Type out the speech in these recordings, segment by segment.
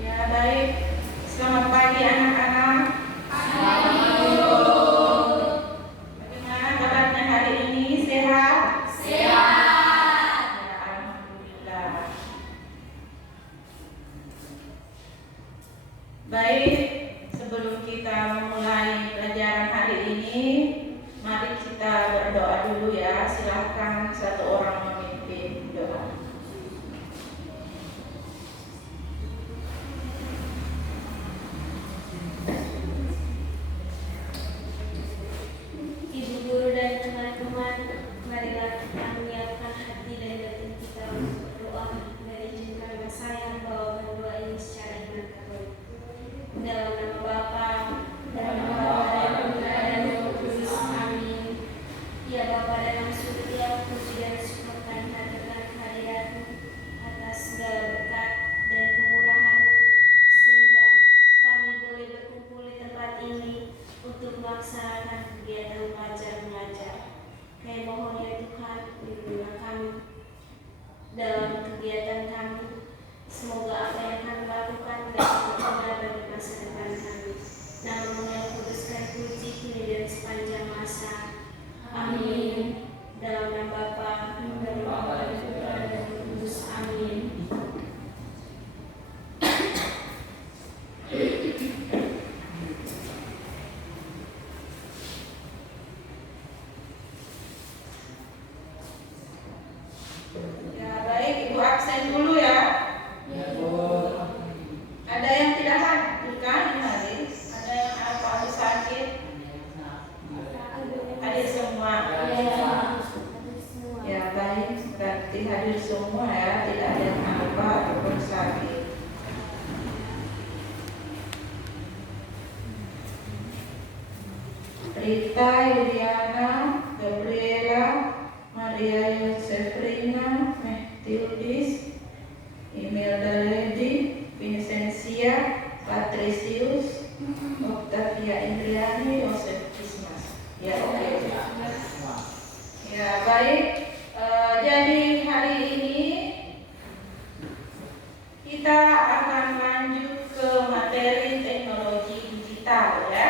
Ya, baik. Selamat pagi anak-anak. Bagaimana kabarnya hari ini? Sehat? Sehat. Ya, alhamdulillah. Baik, sebelum kita memulai pelajaran hari ini, mari kita berdoa dulu ya. Silakan satu orang memimpin doa. Ibu guru dan teman-teman, marilah kita menyiapkan hati dan batin kita untuk berdoa dan izinkan saya membawa berdoa ini secara iman kabul. Dalam nama Bapa dan nama Bapa dan Putra dan Roh Kudus. Amin. Ya Bapa dalam surga, puji dan syukur kami haturkan kehadiran-Mu atas segala berkat dan kemurahan-Mu, sehingga kami boleh berkumpul di tempat ini untuk melaksanakan kegiatan belajar mengajar. Kami mohon ya Tuhan, bimbinglah kami dalam kegiatan kami. Semoga apa yang kami lakukan dapat berguna bagi masa depan kami. Nama-Mu yang kudus kami puji kini dan sepanjang masa. Amin. Dalam nama Bapa dan Bapa dan Putra dan Roh Kudus. Amin. Ya, baik. Ibu absen dulu ya. Ada yang tidak hadir kan hari? Ada yang harus sakit? Hadir semua. Ya, baik. Berarti hadir semua ya. Tidak ada yang apa ataupun sakit. Rita, Yuliana, Gabriela, Maria Yosefrina, Mehtildis, Imelda Lady, Vincentia, Patricius, Octavia Indriani, Yosef Kismas. Ya, oke. Ya, baik. Jadi hari ini kita akan lanjut ke materi teknologi digital ya.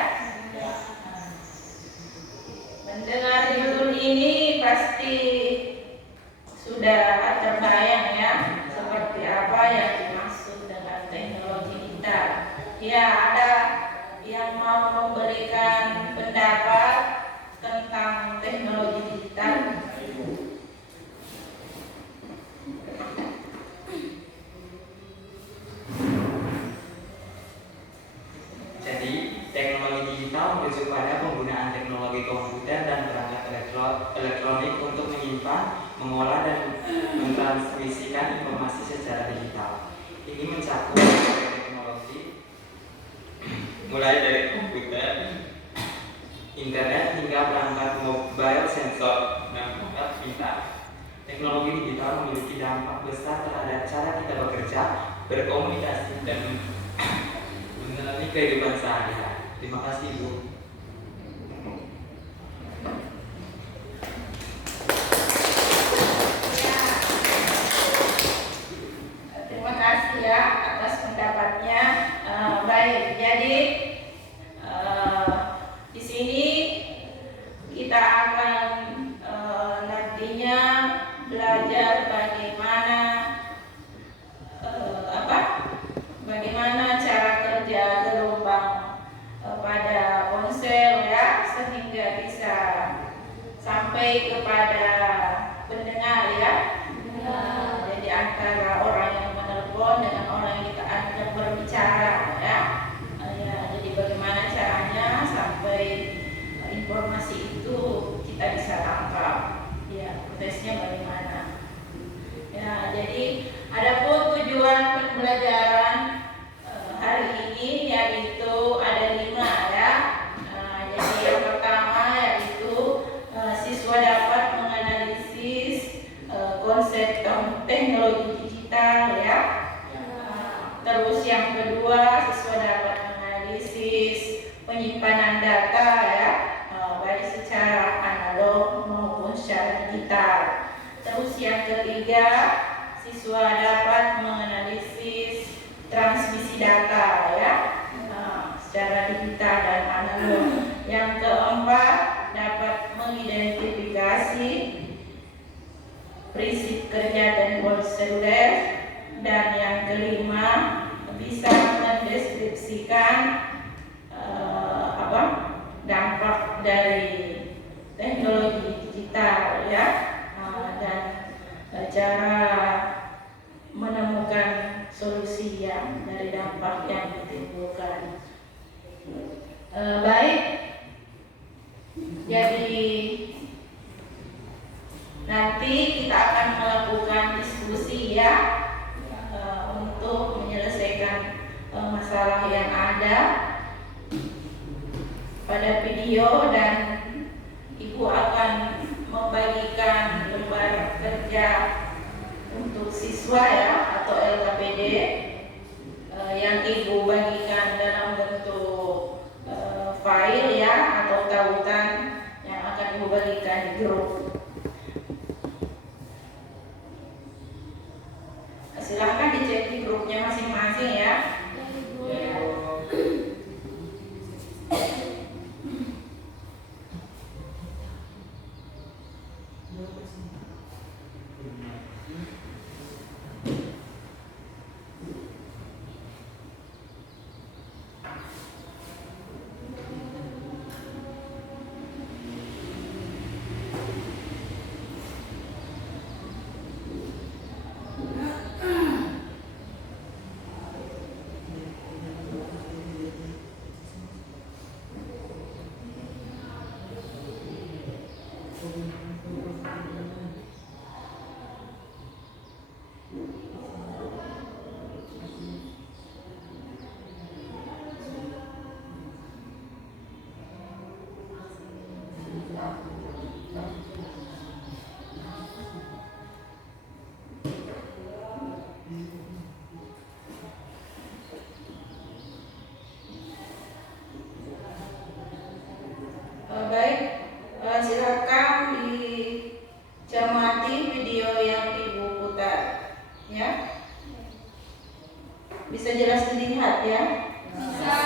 Mendengar judul ini pasti sudah terbayang ya seperti apa yang dimaksud dengan teknologi digital. Ya, ada yang mau memberikan pendapat tentang teknologi digital. Jadi, teknologi digital merujuk pada penggunaan teknologi komputer dan perangkat elektronik untuk menyimpan, mengolah, dan mentransmisikan informasi secara digital. Ini mencakup teknologi mulai dari komputer, internet, hingga perangkat mobile, sensor, dan perangkat pintar. Teknologi digital memiliki dampak besar terhadap cara kita bekerja, berkomunikasi, dan menjalani kehidupan sehari-hari. Terima kasih, Bu. Terima kasih ya atas pendapatnya. Baik, jadi di sini kita akan nantinya belajar bagaimana cara kerja gelombang pada ponsel ya, sehingga bisa sampai kepada pendengar ya. Jadi antara orang yang menelpon dengan orang yang kita ajak berbicara ya. Jadi bagaimana caranya sampai informasi itu kita bisa tangkap ya, prosesnya bagaimana ya. Jadi adapun tujuan pembelajaran hari ini yaitu ada 5 ya. Jadi yang pertama yaitu siswa dapat menganalisis konsep teknologi digital ya. Terus yang kedua, siswa dapat menganalisis penyimpanan data ya, baik secara analog maupun secara digital. Terus yang ketiga, siswa dapat menganalisis transmisi data ya, secara digital dan analog. Yang keempat, dapat mengidentifikasi prinsip kerja dan goals seluler. Dan yang kelima, bisa mendeskripsikan dampak dari teknologi digital ya, dan cara menemukan solusi yang dari dampak yang ditimbulkan. Baik, jadi nanti kita akan melakukan diskusi ya, untuk menyelesaikan masalah yang ada pada video, dan Ibu akan membagikan lembar kerja untuk siswa ya, atau LKPD, yang Ibu bagikan dalam bentuk file ya, atau tautan yang akan Ibu bagikan di grup. Silahkan dicek di grupnya masing-masing ya. Baik, silakan dicermati video yang Ibu putar ya. Bisa jelas dilihat ya? Bisa.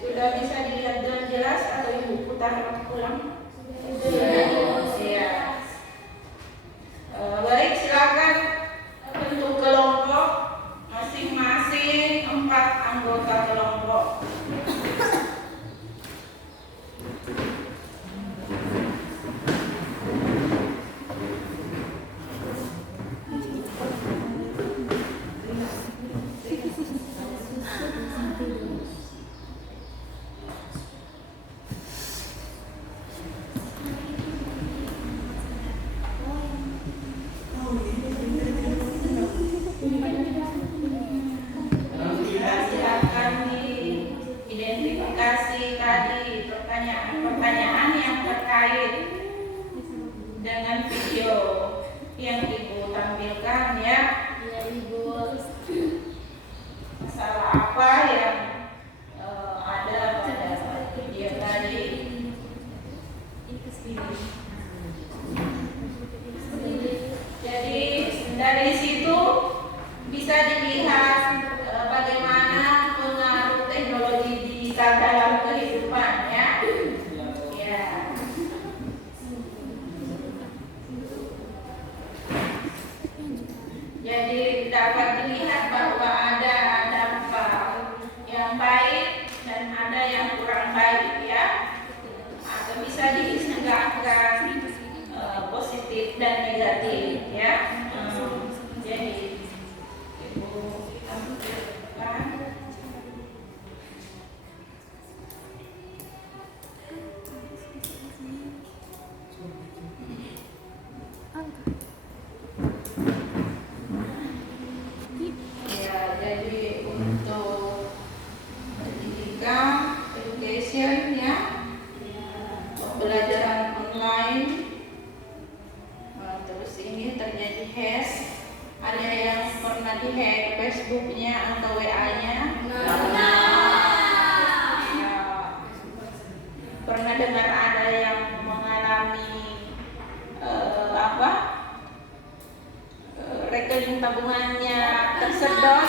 Sudah bisa dilihat dengan jelas atau Ibu putar ulang? Sudah. Iya. Baik, silakan bentuk kelompok masing-masing 4 anggota kelompok. Silakan diidentifikasi tadi pertanyaan-pertanyaan yang terkait dengan video yang Ibu tampilkan ya. Ya, Ibu. Masalah apa yang ada pada video tadi? Jadi dari situ bisa dilihat bagaimana pengaruh teknologi digital dalam kehidupan ya. Ya. pembelajaran online. Terus ini terjadi hash. Ada yang pernah dihack Facebooknya atau WA-nya? Pernah dengar ada yang mengalami rekening tabungannya tersedot?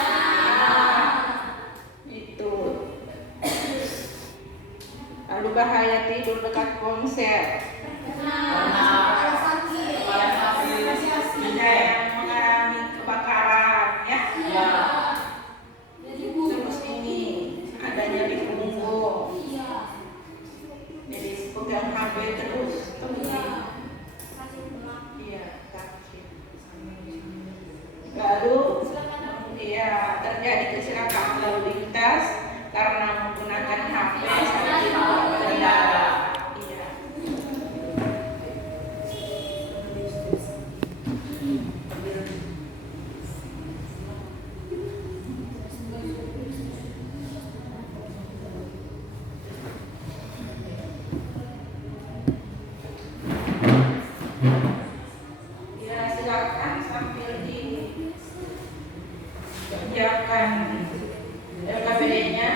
Itu. Lalu bahaya tidur dekat ponsel. Ada yang mengalami kebakaran, ya. Terus ini ada nyeri punggung. Jadi pegang HP terus. Iya, kaki. Lalu terjadi kecelakaan lalu lintas karena menggunakan HP sambil berkendara. Iya. Ya, silakan sambil dikerjakan LKPD-nya,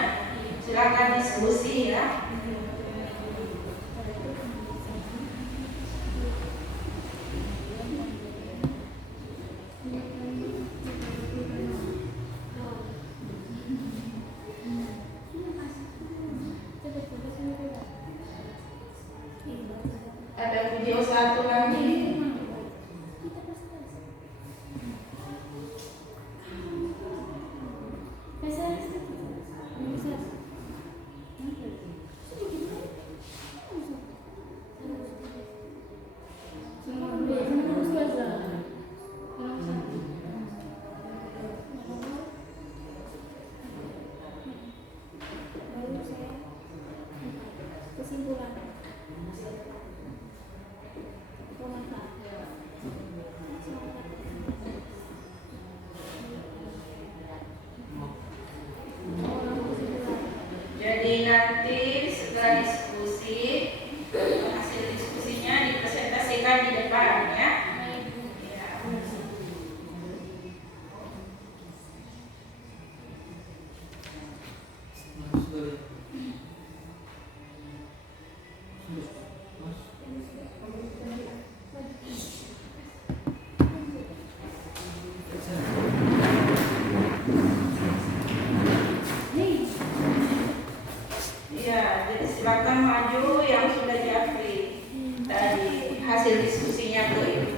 silakan diskusi ya. Ada video satu lagi. Kesimpulan. Jadi nanti setelah diskusi, hasil diskusinya dipresentasikan di depan ya. Ya. Iya, jadi silakan maju yang sudah diupload tadi hasil diskusinya ke itu.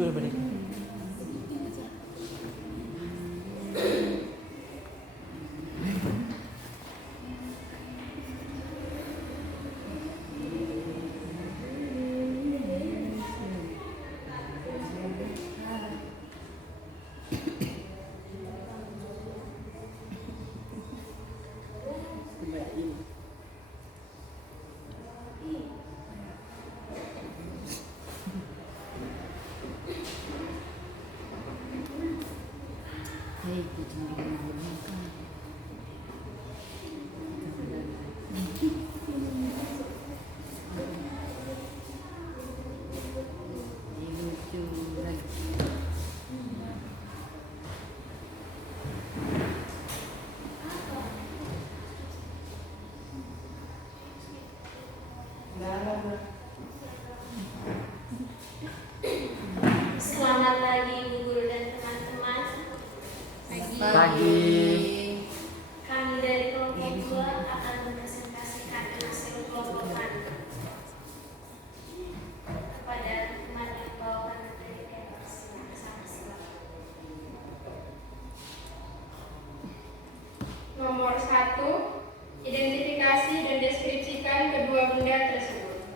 Sudah balik. Selamat pagi Ibu Guru dan teman-teman. Pagi. Kami dari kelompok 2 akan mempresentasikan hasil kelompokan kepada teman yang membawakan materi bebas bersama-sama. Nomor 1. Identifikasi dan deskripsikan kedua benda tersebut.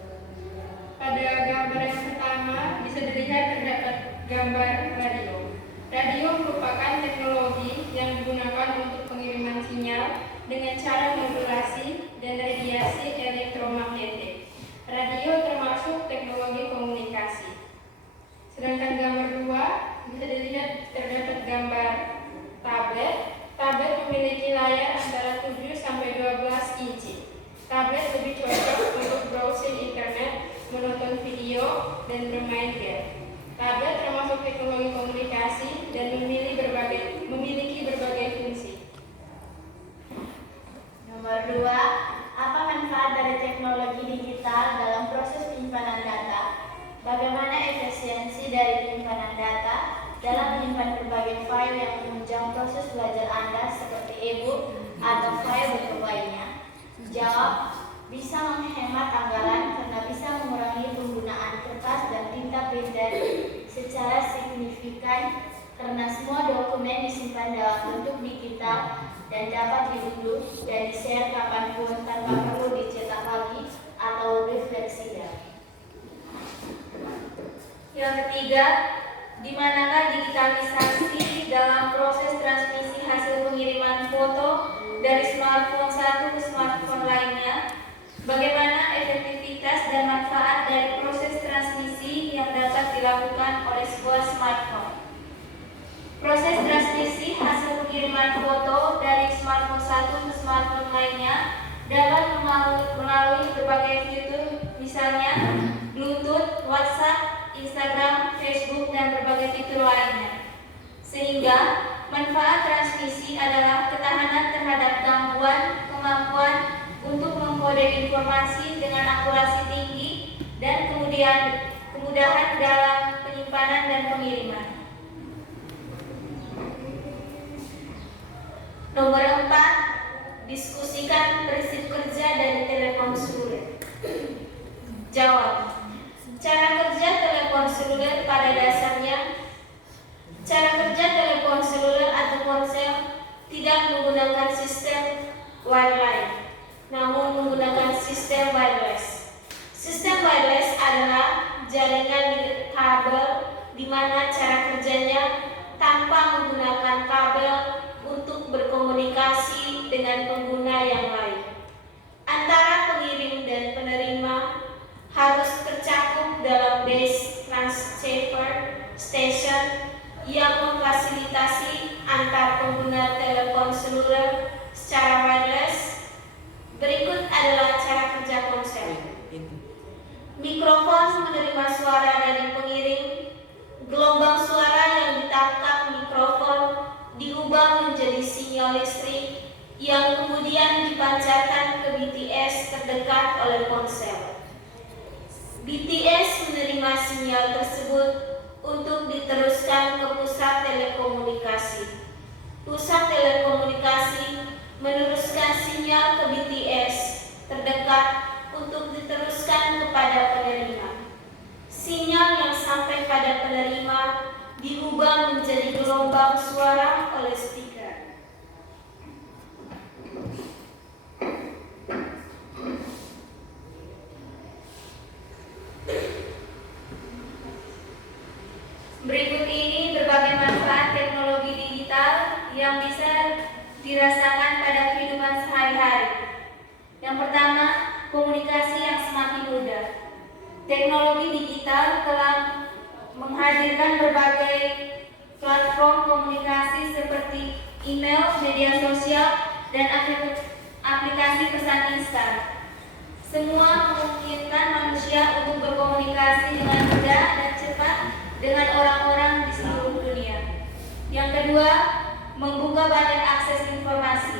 Pada gambar yang pertama bisa dilihat terdapat gambar radio. Radio merupakan teknologi yang digunakan untuk pengiriman sinyal dengan cara modulasi dan radiasi elektromagnetik. Radio termasuk teknologi komunikasi. Sedangkan gambar 2 bisa dilihat terdapat gambar tablet. Tablet memiliki layar antara 7 sampai 12 inci. Tablet lebih cocok untuk browsing internet, menonton video, dan bermain game. Tablet termasuk teknologi komunikasi dan memiliki berbagai fungsi. Nomor 2, apa manfaat dari teknologi digital dalam proses penyimpanan data? Bagaimana efisiensi dari penyimpanan data dalam menyimpan berbagai file yang menunjang proses belajar Anda seperti e-book atau file bentuk lainnya? Jawab, bisa menghemat anggaran karena bisa mengurangi penggunaan kertas dan tinta printer secara signifikan karena semua dokumen disimpan dalam bentuk digital dan dapat diunduh dan di-share kapanpun tanpa perlu dicetak lagi atau lebih fleksibel. Yang ketiga, di manakah digitalisasi dalam proses transmisi hasil pengiriman foto dari smartphone satu ke smartphone lainnya? Bagaimana efektivitas dan manfaat dari proses transmisi yang dapat dilakukan oleh sebuah smartphone? Proses transmisi hasil pengiriman foto dari smartphone satu ke smartphone lainnya dapat melalui berbagai fitur, misalnya Bluetooth, WhatsApp, Instagram, Facebook, dan berbagai fitur lainnya. Sehingga manfaat transmisi adalah ketahanan terhadap gangguan, kemampuan untuk mengkode informasi dengan akurasi tinggi, dan kemudahan dalam penyimpanan dan pengiriman. Nomor 4, diskusikan prinsip kerja dari telepon seluler. Jawab. Cara kerja telepon seluler pada dasarnya, cara kerja telepon seluler atau ponsel tidak menggunakan sistem wireline, namun menggunakan sistem wireless. Sistem wireless adalah jaringan kabel di mana cara kerjanya tanpa menggunakan kabel untuk berkomunikasi dengan pengguna yang lain. Antara pengirim dan penerima harus tercakup dalam base transceiver station yang memfasilitasi antar pengguna telepon seluler secara wireless. Berikut adalah cara kerja ponsel. Mikrofon menerima suara dari pengirim. Gelombang suara yang ditangkap mikrofon diubah menjadi sinyal listrik yang kemudian dipancarkan ke BTS terdekat oleh ponsel. BTS menerima sinyal tersebut untuk diteruskan ke pusat telekomunikasi. Pusat telekomunikasi meneruskan sinyal ke BTS terdekat untuk diteruskan kepada penerima. Sinyal yang sampai pada penerima diubah menjadi gelombang suara oleh speaker. Berikut ini berbagai manfaat teknologi digital yang bisa dirasakan pada kehidupan sehari-hari. Yang pertama, komunikasi yang semakin mudah. Teknologi digital telah menghadirkan berbagai platform komunikasi seperti email, media sosial, dan aplikasi pesan instan. Semua memungkinkan manusia untuk berkomunikasi dengan mudah dan cepat dengan orang-orang di seluruh dunia. Yang kedua, membuka banyak akses informasi.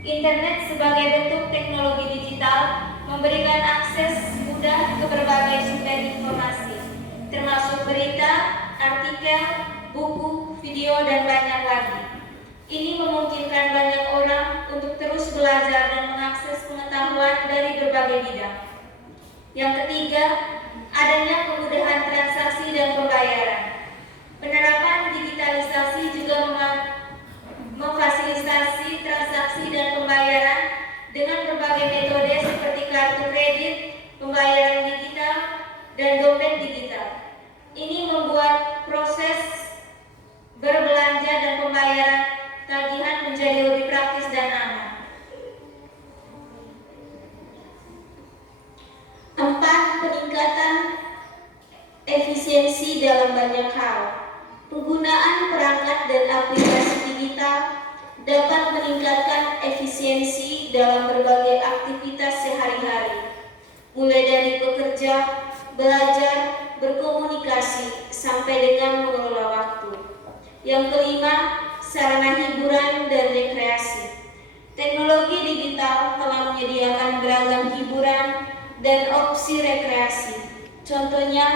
Internet sebagai bentuk teknologi digital memberikan akses mudah ke berbagai sumber informasi, termasuk berita, artikel, buku, video, dan banyak lagi. Ini memungkinkan banyak orang untuk terus belajar dan mengakses pengetahuan dari berbagai bidang. Yang ketiga, adanya kemudahan transaksi dan pembayaran. Penerapan digitalisasi juga memfasilitasi transaksi dan pembayaran dengan berbagai metode seperti kartu kredit, pembayaran digital, dan dompet digital. Ini membuat proses berbelanja dan pembayaran tagihan menjadi lebih praktis dan aman. 4. Peningkatan efisiensi dalam banyak hal. Penggunaan perangkat dan aplikasi digital dapat meningkatkan efisiensi dalam berbagai aktivitas sehari-hari, mulai dari bekerja, belajar, berkomunikasi, sampai dengan mengelola waktu. Yang kelima, sarana hiburan dan rekreasi. Teknologi digital telah menyediakan beragam hiburan dan opsi rekreasi. Contohnya,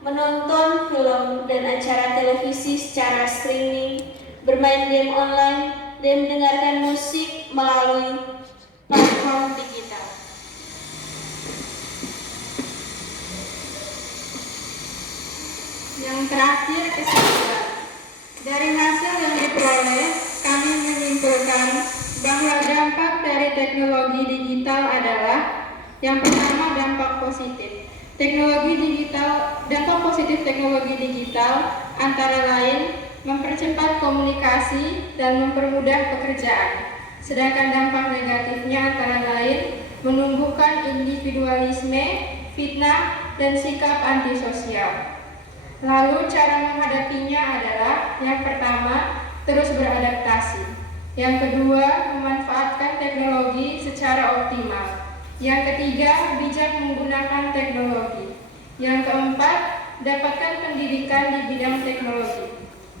menonton film dan acara televisi secara streaming, bermain game online, dan mendengarkan musik melalui platform digital. Yang terakhir, kesimpulan. Dari hasil yang diperoleh, kami menyimpulkan bahwa dampak dari teknologi digital adalah yang pertama, dampak positif. Dampak positif teknologi digital antara lain mempercepat komunikasi dan mempermudah pekerjaan. Sedangkan dampak negatifnya antara lain menumbuhkan individualisme, fitnah, dan sikap antisosial. Lalu cara menghadapinya adalah yang pertama, terus beradaptasi. Yang kedua, memanfaatkan teknologi secara optimal. Yang ketiga, bijak menggunakan teknologi. Yang keempat, dapatkan pendidikan di bidang teknologi.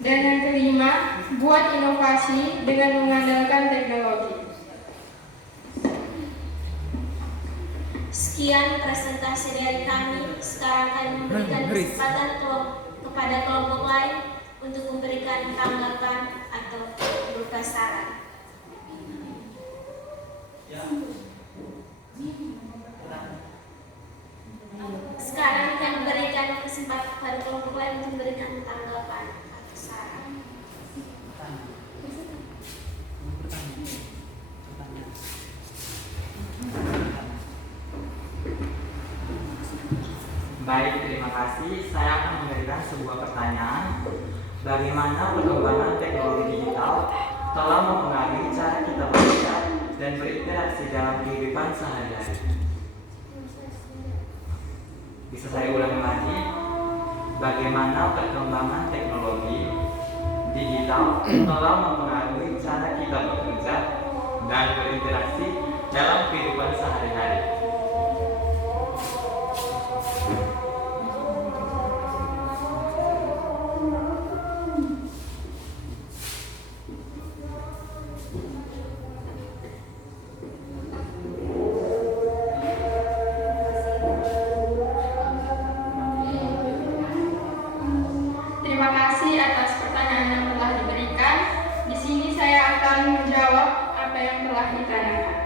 Dan yang kelima, buat inovasi dengan mengandalkan teknologi. Sekian presentasi dari kami. Sekarang kami memberikan kesempatan kepada kelompok lain untuk memberikan tanggapan atau berupa saran. Sekarang kami memberikan kesempatan kepada kelompok lain untuk memberikan tanggapan atau saran. Baik, terima kasih. Saya akan memberikan sebuah pertanyaan. Bagaimana perkembangan teknologi digital telah mempengaruhi cara kita bekerja dan berinteraksi dalam kehidupan sehari-hari? Bisa saya ulangi lagi. Bagaimana perkembangan teknologi digital telah mempengaruhi cara kita bekerja dan berinteraksi dalam kehidupan sehari-hari? Terima kasih atas pertanyaan yang telah diberikan. Di sini saya akan menjawab apa yang telah ditanyakan.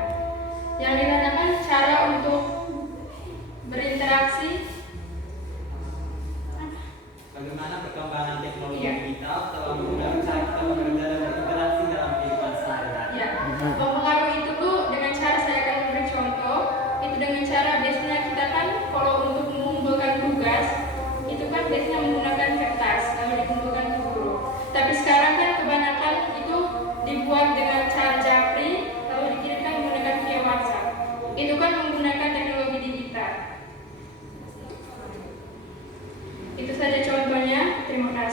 Yang ditanyakan cara untuk berinteraksi. Bagaimana perkembangan teknologi Iya. digital telah mempengaruhi cara kita bekerja dan berinteraksi dalam kehidupan sehari-hari? Ya, mempengaruhi itu tuh dengan cara saya akan memberi contoh. Itu dengan cara biasanya kita kan kalau untuk mengumpulkan tugas itu kan biasanya menggunakan kertas lalu dikumpulkan ke guru. Tapi sekarang kan kebanyakan itu dibuat dengan cara japri lalu dikirimkan menggunakan via WhatsApp. Itu kan menggunakan teknologi digital. Itu saja contohnya. Terima kasih.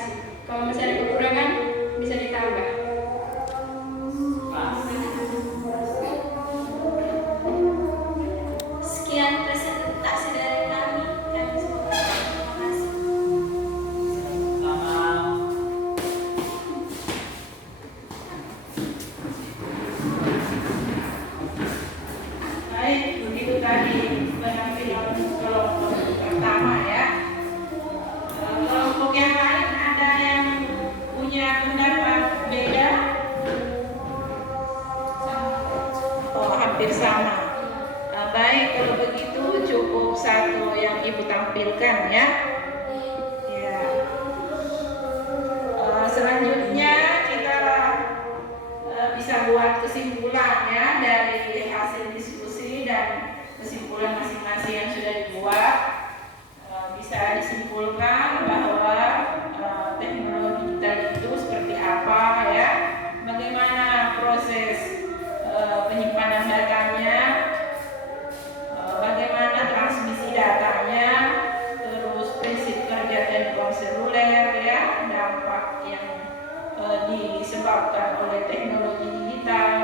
ya dampak yang disebabkan oleh teknologi digital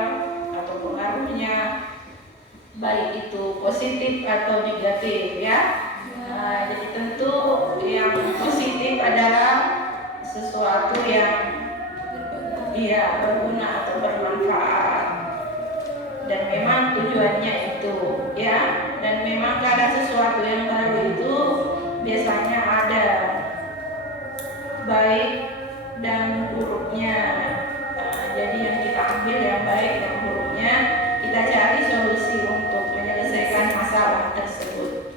atau pengaruhnya, baik itu positif atau negatif ya. Jadi tentu yang positif adalah sesuatu yang berguna atau bermanfaat, dan memang tujuannya itu ya. Dan memang kada sesuatu yang baru itu biasanya ada baik dan buruknya. Jadi yang kita ambil yang baik dan buruknya, kita cari solusi untuk menyelesaikan masalah tersebut.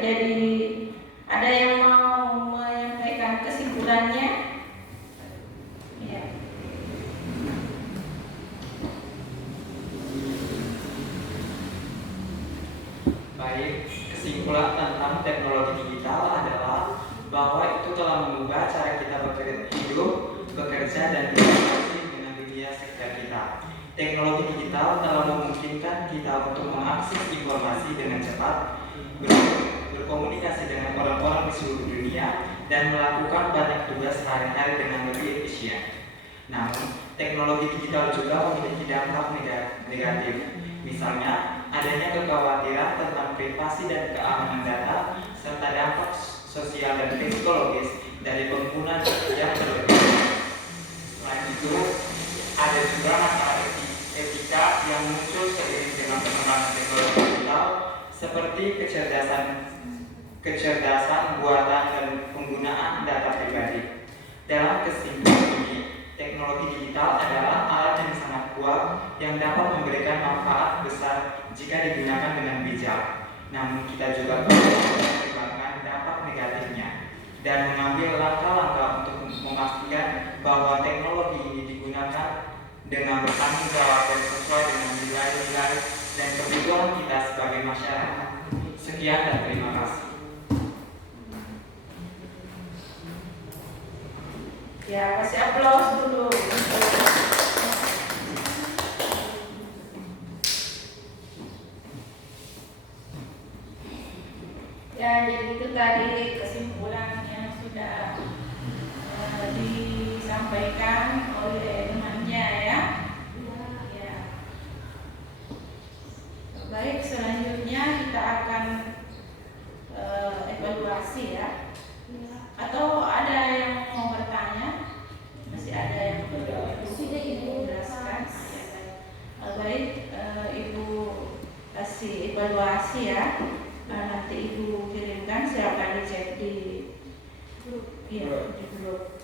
Jadi ada yang mau menyampaikan kesimpulannya? Ya. Baik, kesimpulan tentang teknologi digital adalah bahwa itu telah mengubah cara kita hidup, bekerja, dan berinteraksi dengan dunia sekitar kita. Teknologi digital telah memungkinkan kita untuk mengakses informasi dengan cepat, berkomunikasi dengan orang-orang di seluruh dunia, dan melakukan banyak tugas sehari-hari dengan lebih efisien. Namun, teknologi digital juga memiliki dampak negatif. Misalnya, adanya kekhawatiran tentang privasi dan keamanan data, serta dampak sosial dan psikologis dari pengguna yang berlebihan. Selain itu, ada juga masalah etika yang muncul seiring dengan perkembangan teknologi digital, seperti kecerdasan buatan dan penggunaan data pribadi. Dalam kesimpulan ini, teknologi digital adalah alat yang sangat kuat yang dapat memberikan manfaat besar jika digunakan dengan bijak. Namun kita juga perlu mempertimbangkan dampak negatifnya dan mengambil langkah-langkah untuk memastikan bahwa teknologi ini digunakan dengan bertanggung jawab dan sesuai dengan nilai-nilai dan kebutuhan kita sebagai masyarakat. Sekian dan terima kasih. Ya, kasih aplaus dulu. Ya, jadi itu tadi kesimpulan yang sudah disampaikan oleh temannya ya. Ya. Baik, selanjutnya kita akan evaluasi ya. Atau ada yang mau bertanya? Masih ada yang sudah Ibu jelaskan? Baik, Ibu kasih evaluasi ya. Nanti Ibu kirimkan, silakan dicek di grup. Ya, di grup.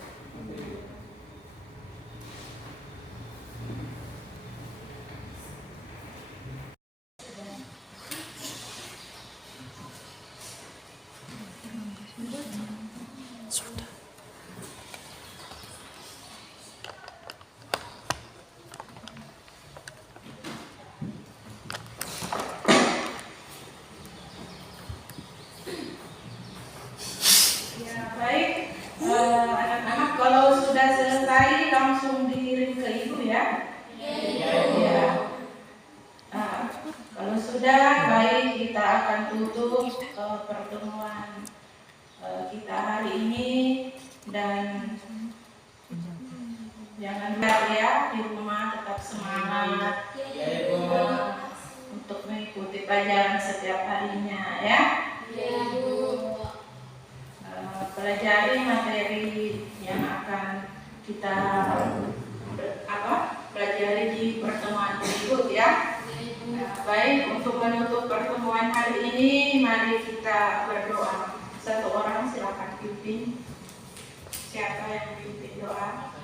Baik, anak-anak kalau sudah selesai langsung dikirim ke Ibu ya. Ya. Kalau sudah baik, kita akan tutup pertemuan kita hari ini, dan jangan lupa ya di rumah tetap semangat untuk mengikuti pelajaran setiap harinya ya. Pelajari materi yang akan kita pelajari di pertemuan berikut ya. Baik, untuk menutup pertemuan hari ini, mari kita berdoa. Satu orang silakan pimpin. Siapa yang pimpin doa?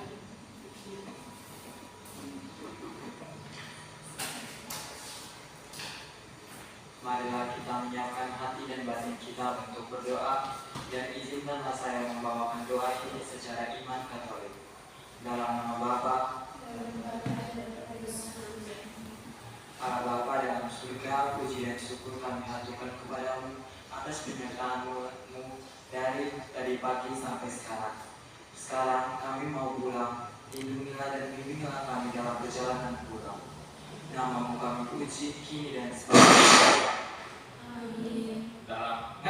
Marilah kita menyiapkan hati dan batin kita untuk berdoa, dan izinkanlah saya membawakan doa ini secara iman Katolik. Dalam nama Bapa, para Bapa dalam surga, puji dan syukur kami haturkan kepadamu atas penyertaan-Mu dari tadi pagi sampai sekarang. Sekarang kami mau pulang. Lindungilah dan bimbinglah kami dalam perjalanan pulang. Namamu kami puji kini dan selamanya. Dalam